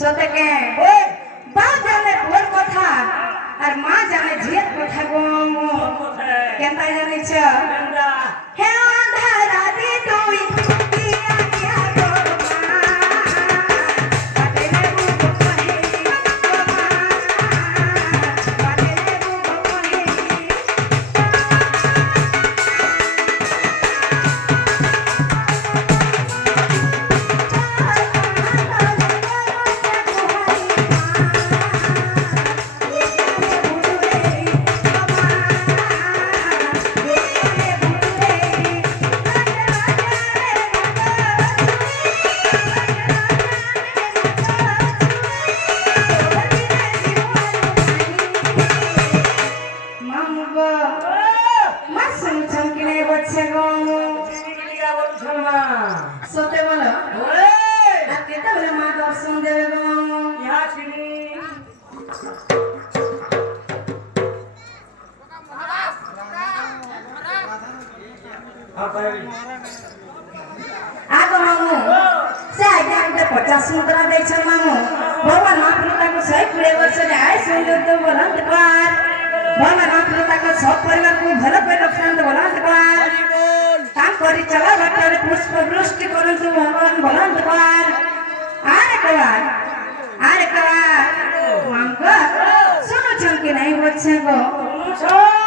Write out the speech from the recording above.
সতকে বা জানে তোর কথা আর মা জানে ঝিয়ের কথা গো কেনতা জানিছ হে আন্ধারা দি তুই সতে বলো আর কেতে বলে মা দর্শন দেবে গো ইহা ছিনি আগো মামু সে আগে আমাকে 50 মুদ্রা দিয়েছেন মামু ভগবান মহাপ্রভু তাকে 120 वर्ष आए सुंदर तो बोलंत पार भगवान महाप्रभु ताके सब परिवार को भलो पे रखन तो बोलंत पार काम करी चला भट्टारे पुष्प वृष्टि करंतु भगवान बोलंत पार आरे कवार मांग सुनो छन कि नहीं बच्चे गो